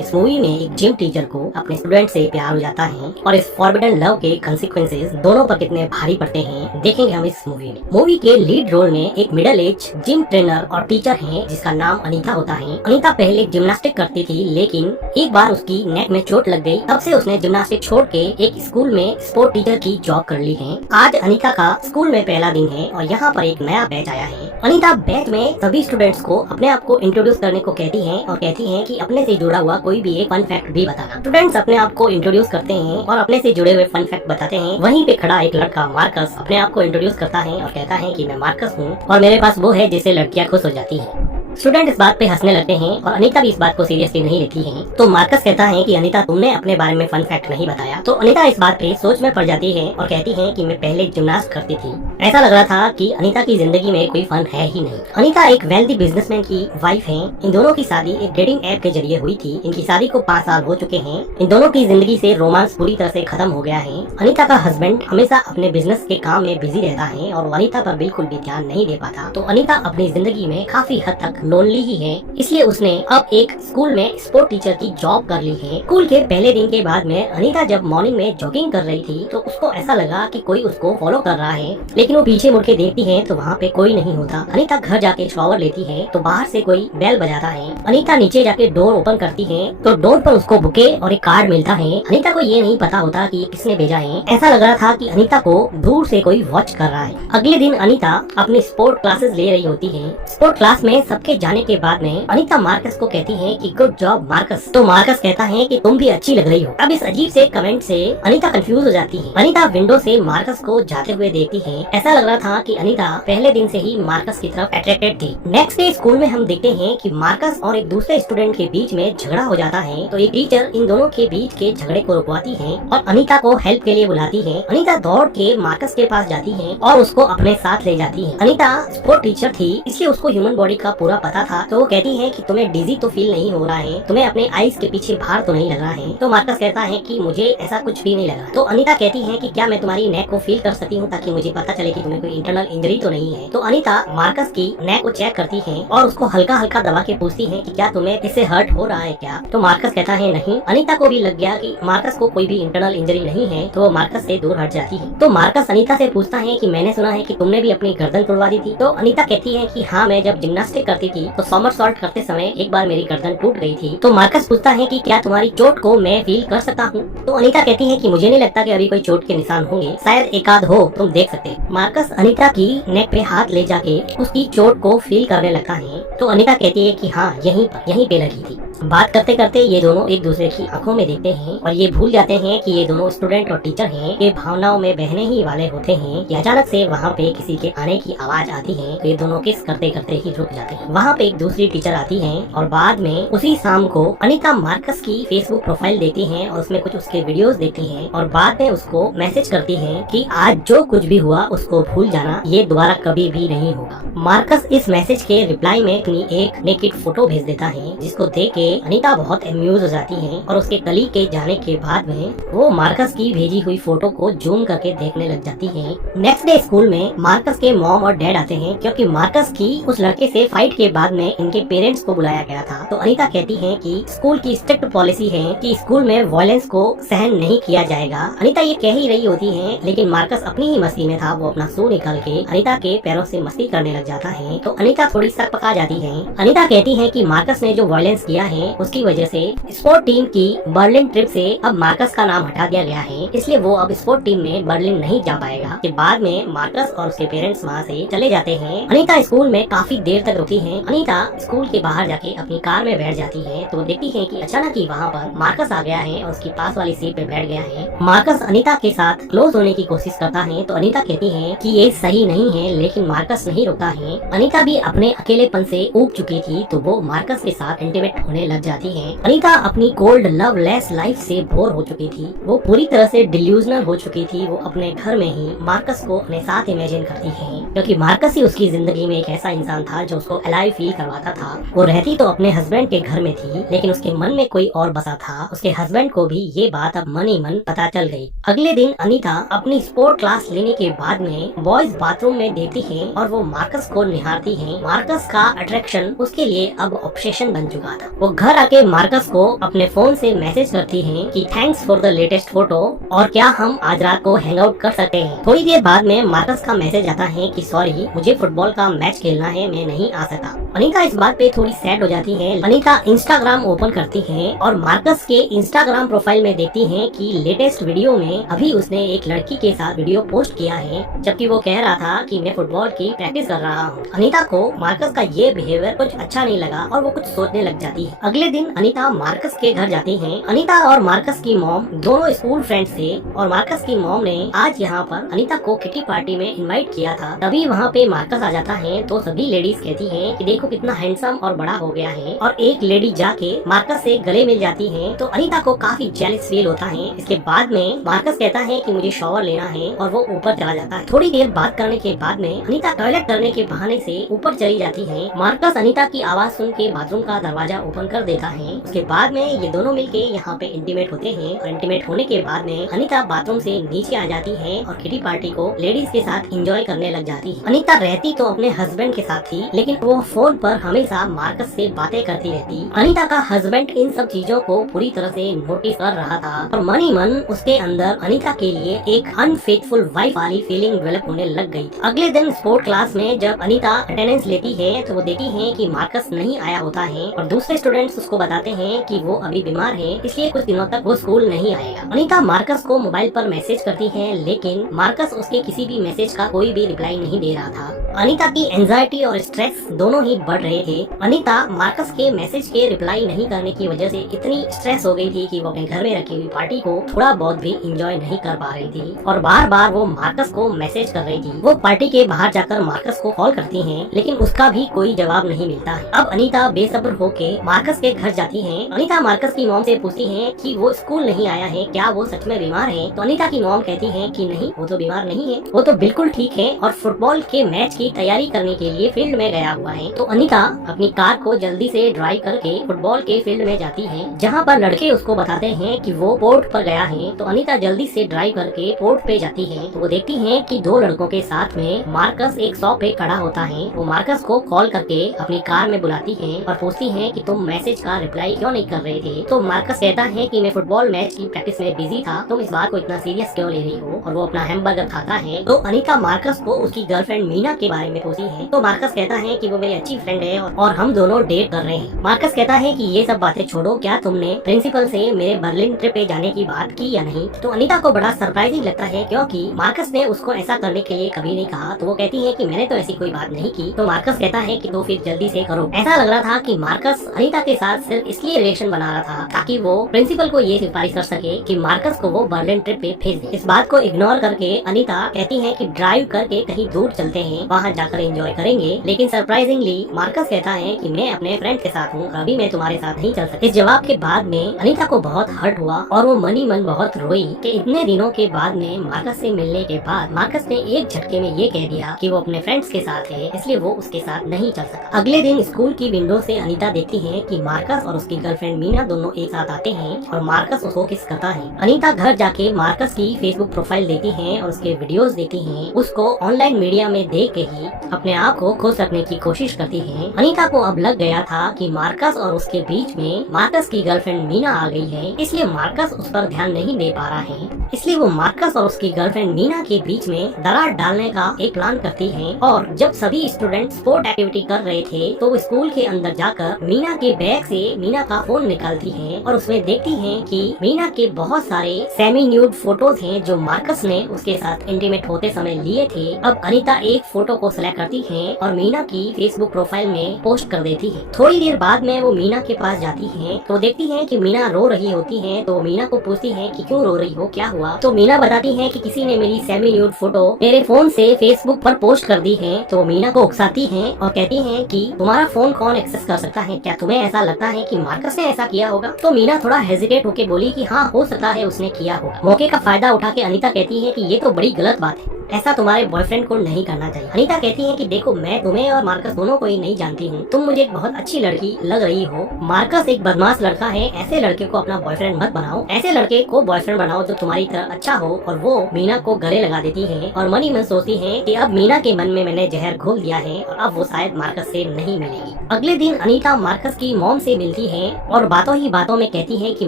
इस मूवी में एक जिम टीचर को अपने स्टूडेंट से प्यार हो जाता है और इस फॉरबिडन लव के कंसिक्वेंसेस दोनों पर कितने भारी पड़ते हैं देखेंगे हम इस मूवी में। मूवी के लीड रोल में एक मिडिल एज जिम ट्रेनर और टीचर है जिसका नाम अनीता होता है। अनीता पहले जिम्नास्टिक करती थी लेकिन एक बार उसकी नेक में चोट लग गई, तब से उसने जिम्नास्टिक छोड़ के एक स्कूल में स्पोर्ट टीचर की जॉब कर ली है। आज अनीता का स्कूल में पहला दिन है और यहाँ पर एक नया बैच आया है। अनीता बैच में सभी स्टूडेंट्स को अपने आप को इंट्रोड्यूस करने को कहती है और कहती है कि अपने से जुड़ा हुआ कोई भी एक फन फैक्ट भी बताना। स्टूडेंट्स अपने आप को इंट्रोड्यूस करते हैं और अपने से जुड़े हुए फन फैक्ट बताते हैं। वहीं पे खड़ा एक लड़का मार्कस अपने आप को इंट्रोड्यूस करता है और कहता है कि मैं मार्कस हूँ और मेरे पास वो है जिससे लड़कियाँ खुश हो जाती है। स्टूडेंट इस बात पे हंसने लगते हैं और अनीता भी इस बात को सीरियसली नहीं लेती है। तो मार्कस कहता है कि अनीता तुमने अपने बारे में फन फैक्ट नहीं बताया। तो अनीता इस बात पे सोच में पड़ जाती है और कहती है कि मैं पहले जिम्नास्ट करती थी। ऐसा लग रहा था कि अनीता की जिंदगी में कोई फन है ही नहीं। अनीता एक वेल्दी बिजनेसमैन की वाइफ है। इन दोनों की शादी एक डेटिंग ऐप के जरिए हुई थी। इनकी शादी को 5 साल हो चुके हैं। इन दोनों की जिंदगी से रोमांस पूरी तरह से खत्म हो गया है। अनीता का हस्बैंड हमेशा अपने बिजनेस के काम में बिजी रहता है और अनीता पर बिल्कुल भी ध्यान नहीं दे पाता। तो अनीता अपनी जिंदगी में काफी हद तक लोनली ही है, इसलिए उसने अब एक स्कूल में स्पोर्ट टीचर की जॉब कर ली है। स्कूल के पहले दिन के बाद में अनीता जब मॉर्निंग में जॉगिंग कर रही थी तो उसको ऐसा लगा कि कोई उसको फॉलो कर रहा है, लेकिन वो पीछे मुड़ के देखती है तो वहाँ पे कोई नहीं होता। अनीता घर जाके शॉवर लेती है तो बाहर से कोई बेल बजाता है। अनीता नीचे जाके डोर ओपन करती है तो डोर पर उसको बुके और एक कार्ड मिलता है। अनीता को ये नहीं पता होता कि किसने भेजा है। ऐसा लग रहा था कि अनीता को दूर से कोई वॉच कर रहा है। अगले दिन अनीता अपनी स्पोर्ट क्लासेस ले रही होती है। स्पोर्ट क्लास में सबके जाने के बाद में अनीता मार्कस को कहती है कि गुड जॉब मार्कस। तो मार्कस कहता है कि तुम भी अच्छी लग रही हो। अब इस अजीब से कमेंट से अनीता कंफ्यूज हो जाती है। अनीता विंडो से मार्कस को जाते हुए देखती है। ऐसा लग रहा था कि अनीता पहले दिन से ही मार्कस की तरफ अट्रैक्टेड थी। नेक्स्ट डे स्कूल में हम देखते हैं कि मार्कस और एक दूसरे स्टूडेंट के बीच में झगड़ा हो जाता है। तो एक टीचर इन दोनों के बीच के झगड़े को रुकवाती है और अनीता को हेल्प के लिए बुलाती है। अनीता दौड़ के मार्कस के पास जाती है और उसको अपने साथ ले जाती है। अनीता स्पोर्ट टीचर थी इसलिए उसको ह्यूमन बॉडी का पूरा पता था। तो वो कहती है कि तुम्हें डिजी तो फील नहीं हो रहा है, तुम्हें अपने आईज के पीछे भार तो नहीं लग रहा है। तो मार्कस कहता है कि मुझे ऐसा कुछ भी नहीं लग रहा। तो अनीता कहती है कि क्या मैं तुम्हारी नेक को फील कर सकती हूँ ताकि मुझे पता चले कि तुम्हें कोई इंटरनल इंजरी तो नहीं है। तो अनीता मार्कस की नेक को चेक करती है और उसको हल्का हल्का दबा के पूछती है कि क्या तुम्हें इससे हर्ट हो रहा है क्या। तो मार्कस कहता है नहीं। अनीता को भी लग गया कि मार्कस को कोई भी इंटरनल इंजरी नहीं है तो वो मार्कस से दूर हट जाती है। तो मार्कस अनीता से पूछता है कि मैंने सुना है कि तुमने भी अपनी गर्दन तोड़वा दी थी। तो अनीता कहती है कि हाँ, मैं जब जिम्नास्टिक करती थी तो समरसॉल्ट करते समय एक बार मेरी गर्दन टूट गई थी। तो मार्कस पूछता है कि क्या तुम्हारी चोट को मैं फील कर सकता हूँ। तो अनीता कहती है कि मुझे नहीं लगता कि अभी कोई चोट के निशान होंगे, शायद एक आध हो, तुम देख सकते। मार्कस अनीता की नेक पे हाथ ले जाके उसकी चोट को फील करने लगता है। तो अनीता कहती है कि हाँ, यहीं पे लगी थी। बात करते करते ये दोनों एक दूसरे की आंखों में देखते हैं और ये भूल जाते हैं कि ये दोनों स्टूडेंट और टीचर हैं। ये भावनाओं में बहने ही वाले होते हैं कि अचानक से वहाँ पे किसी के आने की आवाज आती है तो ये दोनों किस करते करते ही रुक जाते हैं। वहाँ पे एक दूसरी टीचर आती है और बाद में उसी शाम को अनीता मार्कस की फेसबुक प्रोफाइल देती है और उसमें कुछ उसके वीडियोस देखती है और बाद में उसको मैसेज करती है कि आज जो कुछ भी हुआ उसको भूल जाना, ये दोबारा कभी भी नहीं होगा। मार्कस इस मैसेज के रिप्लाई में अपनी एक नेकेड फोटो भेज देता है जिसको देख के अनीता बहुत एम्यूज हो जाती है और उसके कलीग के जाने के बाद में वो मार्कस की भेजी हुई फोटो को जूम करके देखने लग जाती है। नेक्स्ट डे स्कूल में मार्कस के मॉम और डैड आते हैं क्योंकि मार्कस की उस लड़के से फाइट के बाद में इनके पेरेंट्स को बुलाया गया था। तो अनीता कहती है कि स्कूल की स्ट्रिक्ट पॉलिसी है कि स्कूल में वायलेंस को सहन नहीं किया जाएगा। अनीता ये कह ही रही होती है लेकिन मार्कस अपनी ही मस्ती में था। वो अपना शू निकाल के अनीता के पैरों से मस्ती करने लग जाता है। तो अनीता थोड़ी सक पका जाती है। अनीता कहती है कि मार्कस ने जो वायलेंस किया है उसकी वजह से स्पोर्ट टीम की बर्लिन ट्रिप से अब मार्कस का नाम हटा दिया गया है, इसलिए वो अब स्पोर्ट टीम में बर्लिन नहीं जा पाएगा। के बाद में मार्कस और उसके पेरेंट्स वहाँ से चले जाते हैं। अनीता स्कूल में काफी देर तक रुकी है। अनीता स्कूल के बाहर जाके अपनी कार में बैठ जाती है तो देखती है कि अचानक ही वहाँ पर मार्कस आ गया है और उसकी पास वाली सीट पे बैठ गया है। मार्कस अनीता के साथ क्लोज होने की कोशिश करता है तो अनीता कहती है कि ये सही नहीं है, लेकिन मार्कस नहीं रुकता है। अनीता भी अपने अकेलेपन से ऊब चुकी थी तो वो मार्कस के साथ इंटीमेट होने लग जाती है। अनीता अपनी कोल्ड लवलेस लाइफ से बोर हो चुकी थी। वो पूरी तरह से डिल्यूजनल हो चुकी थी। वो अपने घर में ही मार्कस को अपने साथ इमेजिन करती है क्योंकि मार्कस ही उसकी जिंदगी में एक ऐसा इंसान था जो उसको अलाइव फील करवाता था। वो रहती तो अपने हस्बैंड के घर में थी लेकिन उसके मन में कोई और बसा था। उसके हस्बैंड को भी ये बात अब मन ही मन पता चल गई। अगले दिन अनीता अपनी स्पोर्ट क्लास लेने के बाद में बॉयज बाथरूम में देखती है और वो मार्कस को निहारती है। मार्कस का अट्रैक्शन उसके लिए अब ऑब्सेशन बन चुका था। वो घर आके मार्कस को अपने फोन से मैसेज करती है कि thanks for the latest photo और क्या हम आज रात को हैंग आउट कर सकते हैं। थोड़ी देर बाद में मार्कस का मैसेज आता है कि सॉरी मुझे फुटबॉल का मैच खेलना है, मैं नहीं आ सका। अनीता इस बात पे थोड़ी सैड हो जाती है। अनीता इंस्टाग्राम ओपन करती है और मार्कस के इंस्टाग्राम प्रोफाइल में देखती है कि लेटेस्ट वीडियो में अभी उसने एक लड़की के साथ वीडियो पोस्ट किया है, जबकि वो कह रहा था कि मैं फुटबॉल की प्रैक्टिस कर रहा हूँ। अनीता को मार्कस का ये बिहेवियर कुछ अच्छा नहीं लगा और वो कुछ सोचने लग जाती है। अगले दिन अनीता मार्कस के घर जाती है। अनीता और मार्कस की मॉम दोनों स्कूल फ्रेंड्स थे और मार्कस की मॉम ने आज यहाँ पर अनीता को किटी पार्टी में इनवाइट किया था। तभी वहाँ पे मार्कस आ जाता है तो सभी लेडीज कहती हैं कि देखो कितना हैंडसम और बड़ा हो गया है, और एक लेडी जाके मार्कस से गले मिल जाती है तो अनीता को काफी जेलस फील होता है। इसके बाद में मार्कस कहता है कि मुझे शॉवर लेना है और वो ऊपर चला जाता है। थोड़ी देर बात करने के बाद में अनीता टॉयलेट करने के बहाने से ऊपर चली जाती है। मार्कस अनीता की आवाज सुन के बाथरूम का दरवाजा ओपन कर देता है। उसके बाद में ये दोनों मिलके यहाँ पे इंटीमेट होते हैं और इंटीमेट होने के बाद में अनीता बाथरूम से नीचे आ जाती है और किटी पार्टी को लेडीज के साथ एंजॉय करने लग जाती है। अनीता रहती तो अपने हस्बैंड के साथ थी, लेकिन वो फोन पर हमेशा मार्कस से बातें करती रहती। अनीता का हस्बैंड इन सब चीजों को पूरी तरह से नोटिस कर रहा था और मन ही मन उसके अंदर अनीता के लिए एक अनफेथफुल वाइफ वाली फीलिंग डेवलप होने लग गई। अगले दिन स्पोर्ट क्लास में जब अनीता अटेंडेंस लेती है तो वो देखती है कि मार्कस नहीं आया होता है और दूसरे स्टूडेंट्स उसको बताते हैं कि वो अभी बीमार है, इसलिए कुछ दिनों तक वो स्कूल नहीं आएगा। अनीता मार्कस को मोबाइल पर मैसेज करती है, लेकिन मार्कस उसके किसी भी मैसेज का कोई भी रिप्लाई नहीं दे रहा था। अनीता की एंजाइटी और स्ट्रेस दोनों ही बढ़ रहे थे। अनीता मार्कस के मैसेज के रिप्लाई नहीं करने की वजह से इतनी स्ट्रेस हो गई थी कि वो अपने घर में रखी हुई पार्टी को थोड़ा बहुत भी एंजॉय नहीं कर पा रही थी और बार बार वो मार्कस को मैसेज कर रही थी। वो पार्टी के बाहर जाकर मार्कस को कॉल करती है, लेकिन उसका भी कोई जवाब नहीं मिलता है। अब अनीता बेसब्र होके मार्कस के घर जाती है। अनीता मार्कस की मॉम से पूछती है कि वो स्कूल नहीं आया है, क्या वो सच में बीमार है? तो अनीता की मॉम कहती है कि नहीं, वो तो बीमार नहीं है, वो तो बिल्कुल ठीक है और फुटबॉल के मैच की तैयारी करने के लिए फील्ड में गया हुआ है। तो अनीता अपनी कार को जल्दी से ड्राइव करके फुटबॉल के फील्ड में जाती है, जहाँ पर लड़के उसको बताते हैं कि वो पोर्ट पर गया है। तो अनीता जल्दी से ड्राइव करके पोर्ट पे जाती है तो वो देखती है कि दो लड़कों के साथ में मार्कस एक शॉप पे खड़ा होता है। वो मार्कस को कॉल करके अपनी कार में बुलाती है और पूछती है कि तुम मैसेज का रिप्लाई क्यों नहीं कर रहे थे? तो मार्कस कहता है कि मैं फुटबॉल मैच की प्रैक्टिस में बिजी था, तुम इस बात को इतना सीरियस क्यों ले रही हो? और वो अपना हैमबर्गर खाता है। तो अनीता मार्कस को उसकी गर्लफ्रेंड मीना के बारे में पूछती है। तो मार्कस कहता है कि वो मेरी अच्छी फ्रेंड है और हम दोनों डेट कर रहे हैं। मार्कस कहता है कि ये सब बातें छोड़ो, क्या तुमने प्रिंसिपल से मेरे बर्लिन ट्रिप पे जाने की बात की या नहीं? तो अनीता को बड़ा सरप्राइजिंग लगता है क्योंकि मार्कस ने उसको ऐसा करने के लिए कभी नहीं कहा। तो वो कहती है कि मैंने तो ऐसी कोई बात नहीं की। तो मार्कस कहता है कि तो फिर जल्दी से करो। ऐसा लग रहा था कि मार्कस अनीता के साथ सिर्फ इसलिए रिलेशन बना रहा था ताकि वो प्रिंसिपल को ये सिफारिश कर सके कि मार्कस को वो बर्लिन ट्रिप पे भेज दे। इस बात को इग्नोर करके अनीता कहती है कि ड्राइव करके कहीं दूर चलते हैं, वहाँ जाकर एंजॉय करेंगे। लेकिन सरप्राइजिंगली मार्कस कहता है कि मैं अपने फ्रेंड के साथ हूँ, अभी मैं तुम्हारे साथ नहीं चल सकती। इस जवाब के बाद में अनीता को बहुत हर्ट हुआ और वो मन ही मन बहुत रोई कि इतने दिनों के बाद में मार्कस से मिलने के बाद मार्कस ने एक झटके में ये कह दिया कि वो अपने फ्रेंड्स के साथ है, इसलिए वो उसके साथ नहीं चल सका। अगले दिन स्कूल की विंडो से अनीता देखती है कि मार्कस और उसकी गर्लफ्रेंड मीना दोनों एक साथ आते हैं और मार्कस उसको किस करता है। अनीता घर जाके मार्कस की फेसबुक प्रोफाइल देखती है और उसके वीडियोस देखती है। उसको ऑनलाइन मीडिया में देख के ही अपने आप को खुश रखने की कोशिश करती है। अनीता को अब लग गया था कि मार्कस और उसके बीच में मार्कस की गर्लफ्रेंड मीना आ गई है, इसलिए मार्कस उस पर ध्यान नहीं दे पा रहा है। इसलिए वो मार्कस और उसकी गर्लफ्रेंड मीना के बीच में दरार डालने का एक प्लान करती है। और जब सभी स्टूडेंट स्पोर्ट एक्टिविटी कर रहे थे तो वो स्कूल के अंदर जाकर मीना के बैग से मीना का फोन निकालती है और उसमें देखती है कि मीना के बहुत सारे सेमी न्यूड फोटोज हैं जो मार्कस ने उसके साथ इंटीमेट होते समय लिए थे। अब अनीता एक फोटो को सिलेक्ट करती है और मीना की फेसबुक प्रोफाइल में पोस्ट कर देती है। थोड़ी देर बाद में वो मीना के पास जाती है तो देखती है कि मीना रो रही होती है। तो मीना को पूछती है कि क्यों रो रही हो, क्या हुआ? तो मीना बताती है कि किसी ने मेरी सेमी न्यूड फोटो मेरे फोन से फेसबुक पर पोस्ट कर दी है। तो मीना को उकसाती है और कहती है कि तुम्हारा फोन कौन एक्सेस कर सकता है? क्या तुम्हें ऐसा लगता है कि मार्कस ने ऐसा किया होगा? तो मीना थोड़ा हेजिटेट होके बोली कि हाँ, हो सकता है उसने किया होगा। मौके का फायदा उठा के अनीता कहती है कि ये तो बड़ी गलत बात है। ऐसा तुम्हारे बॉयफ्रेंड को नहीं करना चाहिए। अनीता कहती है कि देखो मैं तुम्हें और मार्कस दोनों को ही नहीं जानती हूँ, तुम मुझे एक बहुत अच्छी लड़की लग रही हो। मार्कस एक बदमाश लड़का है, ऐसे लड़के को अपना बॉयफ्रेंड मत बनाओ। ऐसे लड़के को बॉयफ्रेंड बनाओ जो तुम्हारी तरह अच्छा हो। और वो मीना को गले लगा देती है और मन ही मन सोचती है कि अब मीना के मन में मैंने जहर घोल दिया है और अब वो शायद मार्कस से नहीं मिलेगी। अगले दिन अनीता मार्कस की मॉम से मिलती है और बातों ही बातों में कहती है कि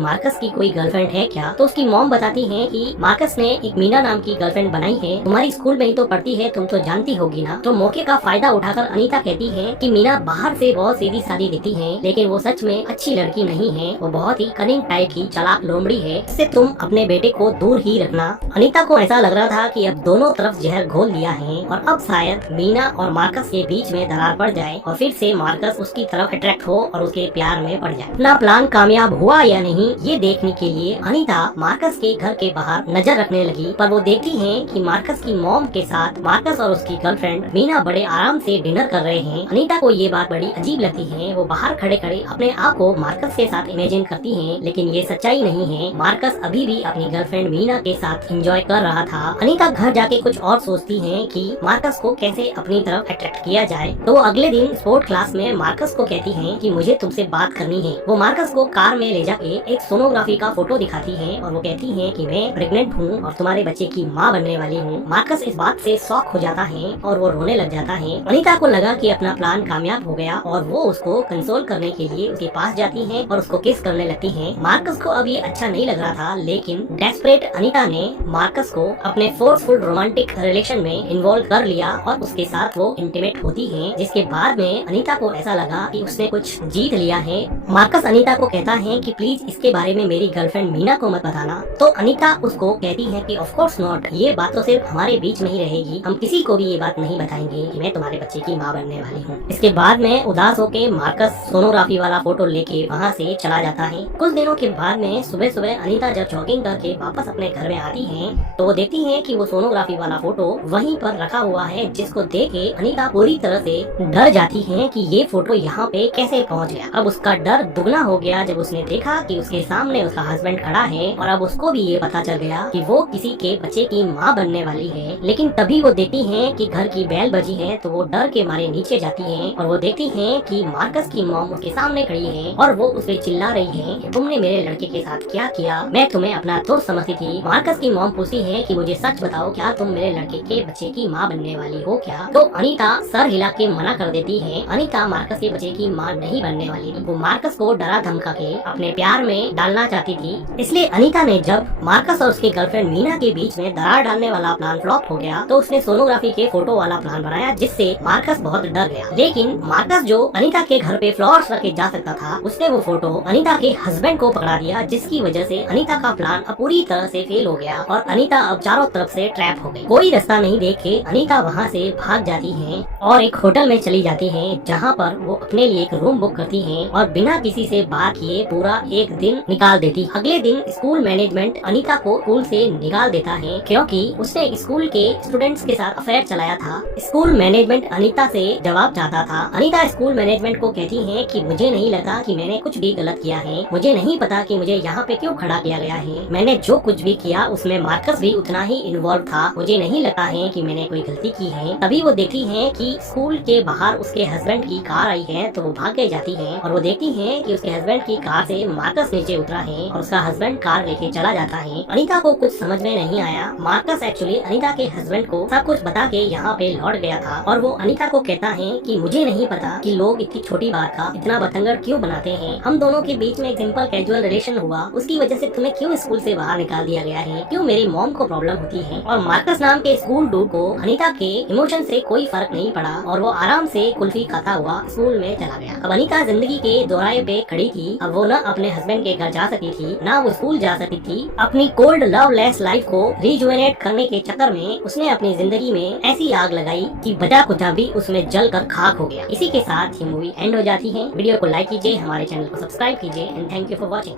मार्कस की कोई गर्लफ्रेंड है क्या। तो उसकी मॉम बताती है कि मार्कस ने एक मीना नाम की गर्लफ्रेंड बनाई है, तुम्हारी स्कूल में ही तो पढ़ती है, तुम तो जानती होगी ना। तो मौके का फायदा उठाकर अनीता कहती है कि मीना बाहर से बहुत सीधी सादी दिखती है, लेकिन वो सच में अच्छी लड़की नहीं है, वो बहुत ही कनिंग टाइप की चालाक लोमड़ी है, इससे तुम अपने बेटे को दूर ही रखना। अनीता को ऐसा लग रहा था कि अब दोनों तरफ जहर घोल दिया है और अब शायद मीना और मार्कस के बीच में दरार पड़ जाए और फिर से मार्कस उसकी तरफ अट्रैक्ट हो और उसके प्यार में पड़ जाए। अपना प्लान कामयाब हुआ या नहीं ये देखने के लिए अनीता मार्कस के घर के बाहर नजर रखने लगी, पर वो देखती है कि मार्कस की मॉम के साथ मार्कस और उसकी गर्लफ्रेंड मीना बड़े आराम से डिनर कर रहे हैं। अनीता को ये बात बड़ी अजीब लगती है। वो बाहर खड़े खड़े अपने आप को मार्कस के साथ इमेजिन करती है, लेकिन ये सच्चाई नहीं है। मार्कस अभी भी अपनी गर्लफ्रेंड मीना के साथ एंजॉय कर रहा था। अनीता घर जाके कुछ और सोचती है कि मार्कस को कैसे अपनी तरफ अट्रैक्ट किया जाए। तो अगले दिन स्पोर्ट क्लास में मार्कस को कहती है कि मुझे तुमसे बात करनी है। वो मार्कस को कार में ले जाके एक सोनोग्राफी का फोटो दिखाती है और वो कहती है कि मैं प्रेग्नेंट हूँ और तुम्हारे बच्चे की माँ बनने वाली हूँ। मार्कस इस बात से शॉक हो जाता है और वो रोने लग जाता है। अनीता को लगा कि अपना प्लान कामयाब हो गया और वो उसको कंसोल करने के लिए उसके पास जाती है और उसको किस करने लगती है। मार्कस को अब ये अच्छा नहीं लग रहा था, लेकिन डेस्परेट अनीता ने मार्कस को अपने फोर्सफुल रोमांटिक रिलेशन में इन्वॉल्व कर लिया और उसके साथ वो इंटीमेट होती है, जिसके बाद में अनीता को ऐसा लगा कि उसने कुछ जीत लिया है। मार्कस अनीता को कहता है कि प्लीज इसके बारे में मेरी गर्लफ्रेंड मीना को मत बताना। तो अनीता उसको कहती है कि ऑफ कोर्स नॉट, ये बात तो सिर्फ हमारे बीच में ही रहेगी, हम किसी को भी ये बात नहीं बताएंगे कि मैं तुम्हारे बच्चे की माँ बनने वाली हूँ। इसके बाद में उदास होके मार्कस सोनोग्राफी वाला फोटो लेके वहाँ से चला जाता है। कुछ दिनों के बाद में सुबह सुबह अनीता जब जॉगिंग करके वापस अपने घर में आती है तो वो देखती है कि वो सोनोग्राफी वाला फोटो वहीं पर रखा हुआ है, जिसको देख के अनीता पूरी तरह से डर जाती है कि ये फोटो यहाँ पे कैसे पहुँच गया। अब उसका डर दुगना हो गया जब उसने देखा कि उसके सामने उसका हस्बैंड खड़ा है और अब उसको भी ये पता चल गया कि वो किसी के बच्चे की माँ बनने वाली है। लेकिन तभी वो देखती है कि घर की बेल बजी है, तो वो डर के मारे नीचे जाती है और वो देखती है कि मार्कस की मॉम उसके सामने खड़ी है और वो उसे चिल्ला रही है कि तुमने मेरे लड़के के साथ क्या किया, मैं तुम्हें अपना दोस्त समझती थी। मार्कस की मॉम पूछती है कि मुझे सच बताओ, क्या तुम मेरे लड़के के बच्चे की माँ बनने वाली हो क्या? तो अनीता सर हिला के मना कर देती है। अनीता मार्कस के बच्चे की माँ नहीं बनने वाली थी, वो मार्कस को डरा धमका के अपने प्यार में डालना चाहती थी। इसलिए अनीता ने जब मार्कस और उसकी गर्लफ्रेंड मीना के बीच में दरार डालने वाला प्लान फ्लॉप हो गया तो उसने सोनोग्राफी के फोटो वाला प्लान बनाया, जिससे मार्कस बहुत डर गया। लेकिन मार्कस जो अनीता के घर पे फ्लावर्स रख के जा सकता था, उसने वो फोटो अनीता के हस्बैंड को पकड़ा दिया, जिसकी वजह से अनीता का प्लान अब पूरी तरह से फेल हो गया और अनीता अब चारों तरफ से ट्रैप हो गई। कोई रास्ता नहीं देख के अनीता वहाँ से भाग जाती है और एक होटल में चली जाती है, जहाँ पर वो अपने लिए एक रूम बुक करती है और बिना किसी से बात किए पूरा एक दिन निकाल देती। अगले दिन स्कूल मैनेजमेंट अनीता को स्कूल से निकाल देता है क्योंकि उसने स्कूल के स्टूडेंट्स के साथ अफेयर चलाया था। स्कूल मैनेजमेंट अनीता से जवाब चाहता था। अनीता स्कूल मैनेजमेंट को कहती है कि मुझे नहीं लगा कि मैंने कुछ भी गलत किया है, मुझे नहीं पता कि मुझे यहाँ पे क्यों खड़ा किया गया है, मैंने जो कुछ भी किया उसमें मार्कस भी उतना ही इन्वॉल्व था, मुझे नहीं लगता है कि मैंने कोई गलती की है। तभी वो देखती है कि स्कूल के बाहर उसके हस्बैंड की कार आई है, तो वो भाग के जाती है और वो देखती है कि उसके हस्बैंड की कार से मार्कस नीचे उतरा है और उसका हस्बैंड कार लेके चला जाता है। अनीता को कुछ समझ में नहीं आया। मार्कस एक्चुअली अनीता के हस्बैंड को सब कुछ बता के यहाँ पे लौट गया था और वो अनीता को कहता है कि मुझे नहीं पता कि लोग इतनी छोटी बात का इतना बतंगड़ क्यों बनाते हैं, हम दोनों के बीच में एक सिंपल कैजुअल रिलेशन हुआ, उसकी वजह से तुम्हें क्यों स्कूल से बाहर निकाल दिया गया है, क्यों मेरी मॉम को प्रॉब्लम होती है। और मार्कस नाम के स्कूल डूड को अनीता के इमोशन से कोई फर्क नहीं पड़ा और वो आराम से कुल्फी खाता हुआ स्कूल में चला गया। अब अनीता जिंदगी के दोराहे पे खड़ी थी। अब वो न अपने हस्बैंड के घर जा सकती थी, ना वो स्कूल जा सकती थी। अपनी कोल्ड लव लेस लाइफ को रिजुवेनेट करने के चक्कर में उसने अपनी जिंदगी में ऐसी आग लगाई कि बचा कुचा भी उसमें जल कर खाक हो गया। इसी के साथ ये मूवी एंड हो जाती है। वीडियो को लाइक कीजिए, हमारे चैनल को सब्सक्राइब कीजिए and thank you for watching.